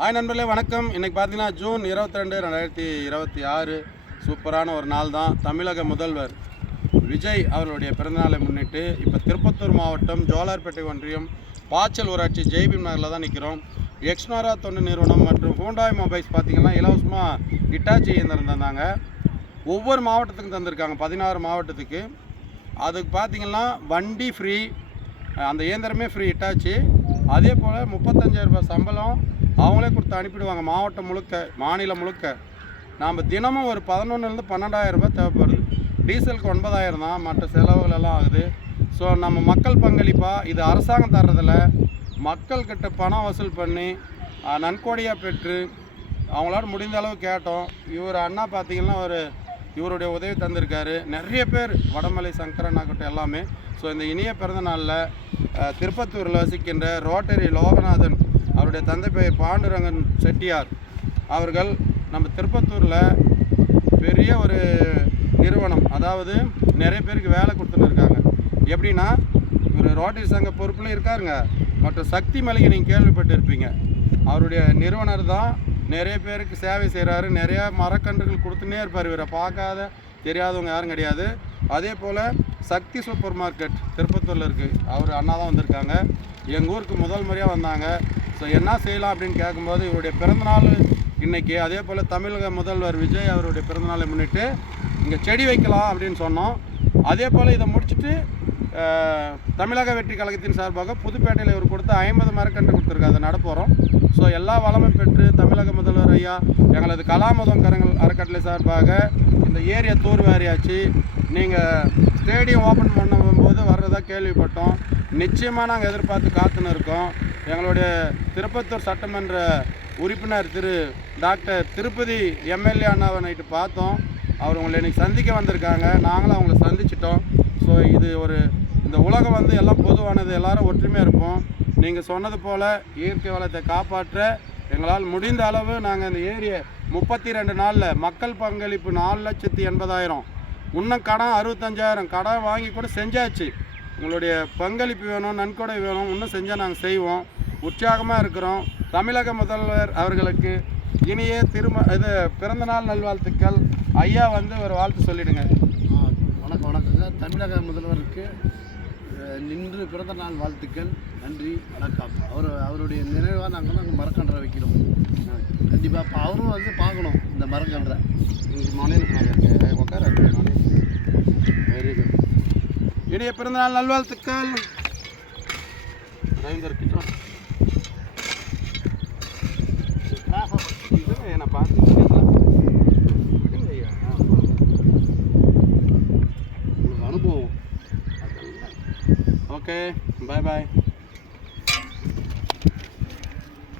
Hi நண்பர்களே, வணக்கம். இன்றைக்கி பார்த்தீங்கன்னா ஜூன் 22, 2026 சூப்பரான ஒரு நாள் தான். தமிழக முதல்வர் விஜய் அவர்களுடைய பிறந்தநாளை முன்னிட்டு இப்போ திருப்பத்தூர் மாவட்டம் ஜோலார்பேட்டை ஒன்றியம் பாச்சல் ஊராட்சி ஜெய்பீம் நகரில் தான் நிற்கிறோம். எக்ஸ்னோரா தொண்டு நிறுவனம் மற்றும் ஹூண்டாய் மொபைல்ஸ் பார்த்திங்கன்னா இலவசமாக இட்டாச்சி இயந்திரம் தந்தாங்க. ஒவ்வொரு மாவட்டத்துக்கும் தந்திருக்காங்க, 16 மாவட்டத்துக்கு. அதுக்கு பார்த்திங்கன்னா வண்டி ஃப்ரீ, அந்த இயந்திரமே ஃப்ரீ இட்டாச்சி. அதே போல் 35,000 ரூபாய் சம்பளம் அவங்களே கொடுத்து அனுப்பிடுவாங்க. மாவட்டம் முழுக்க, மாநிலம் முழுக்க. நாம் தினமும் ஒரு 11,000 - 12,000 ரூபாய் தேவைப்படுது. டீசலுக்கு 9,000 தான், மற்ற செலவுகள் எல்லாம் ஆகுது. ஸோ நம்ம மக்கள் பங்களிப்பாக இது அரசாங்கம் தர்றதில் மக்கள்கிட்ட பணம் வசூல் பண்ணி நன்கொடையாக பெற்று அவங்களால முடிந்த அளவு கேட்டோம். இவர் அண்ணா பார்த்திங்கன்னா இவருடைய உதவி தந்திருக்காரு. நிறைய பேர் வடமலை சங்கரன் ஆகட்டும் எல்லாமே. ஸோ இந்த இனிய பிறந்த நாளில் திருப்பத்தூரில் வசிக்கின்ற ரோட்டரி லோகநாதன் அவருடைய தந்தை பெயர் பாண்டுரங்கன் செட்டியார் அவர்கள் நம்ம திருப்பத்தூரில் பெரிய ஒரு நிறுவனம், அதாவது நிறைய பேருக்கு வேலை கொடுத்துன்னு இருக்காங்க. எப்படின்னா, இவர் ரோட்டரி சங்க பொறுப்பில் இருக்காருங்க. மற்றும் சக்தி மளிகை நீங்கள் கேள்விப்பட்டு இருப்பீங்க. அவருடைய நிறுவனர் தான். நிறைய பேருக்கு சேவை செய்கிறாரு. நிறையா மரக்கன்றுகள் கொடுத்துன்னே இருப்பார். இவரை பார்க்காத தெரியாதவங்க யாரும் கிடையாது. அதே போல் சக்தி சூப்பர் மார்க்கெட் திருப்பத்தூரில் இருக்குது. அவர் அண்ணா தான் வந்திருக்காங்க. எங்கள் ஊருக்கு முதல் முறையாக வந்தாங்க. ஸோ என்ன செய்யலாம் அப்படின்னு கேட்கும்போது இவருடைய பிறந்தநாள் இன்றைக்கி. அதே போல் தமிழக முதல்வர் விஜய் அவருடைய பிறந்தநாளை முன்னிட்டு இங்கே செடி வைக்கலாம் அப்படின்னு சொன்னோம். அதே போல் இதை முடிச்சுட்டு தமிழக வெற்றி கழகத்தின் சார்பாக புதுப்பேட்டையில் இவர் கொடுத்து 50 மரக்கன்று கொடுத்துருக்காரு. அதை நடப்போகிறோம். ஸோ எல்லா வளமும் பெற்று தமிழக முதல்வர் ஐயா எங்களது கலாமுதம் கரங்கள் அறக்கட்டளை சார்பாக இந்த ஏரியா தூர்வாரியாச்சு. நீங்கள் ஸ்டேடியம் ஓப்பன் பண்ணும்போது வர்றதா கேள்விப்பட்டோம். நிச்சயமாக நாங்கள் எதிர்பார்த்து காத்துன்னு இருக்கோம். எங்களுடைய திருப்பத்தூர் சட்டமன்ற உறுப்பினர் டாக்டர் திருப்பதி எம்எல்ஏ அண்ணாவை நைட்டு பார்த்தோம். அவர் உங்களை இன்றைக்கி சந்திக்க வந்திருக்காங்க. நாங்களும் அவங்கள சந்திச்சிட்டோம். ஸோ இந்த உலகம் எல்லாம் பொதுவானது, எல்லாரும் ஒற்றுமையாக இருப்போம். நீங்கள் சொன்னது போல் இயற்கை வளத்தை காப்பாற்ற எங்களால் முடிந்த அளவு நாங்கள் இந்த ஏரியை 32 நாளில் மக்கள் பங்களிப்பு 4,80,000, இன்னும் கடன் 65,000 கடன் வாங்கி கூட செஞ்சாச்சு. உங்களுடைய பங்களிப்பு வேணும், நன்கொடை வேணும், இன்னும் செஞ்சால் நாங்கள் செய்வோம். உற்சாகமாக இருக்கிறோம். தமிழக முதல்வர் அவர்களுக்கு இனிய பிறந்தநாள் நல்வாழ்த்துக்கள். ஐயா ஒரு வாழ்த்து சொல்லிவிடுங்க. வணக்கங்க. தமிழக முதல்வருக்கு இன்று பிறந்த நாள் வாழ்த்துக்கள். நன்றி, வணக்கம். அவருடைய நினைவாக நாங்கள் மரக்கன்றை வைக்கிறோம். கண்டிப்பாக இப்போ அவரும் பார்க்கணும் இந்த மரக்கன்றை. Very good. இனிய பிறந்தநாள் நல்வாழ்த்துக்கள். நான் பார்த்து அனுபவம். ஓகே, பாய் பாய்.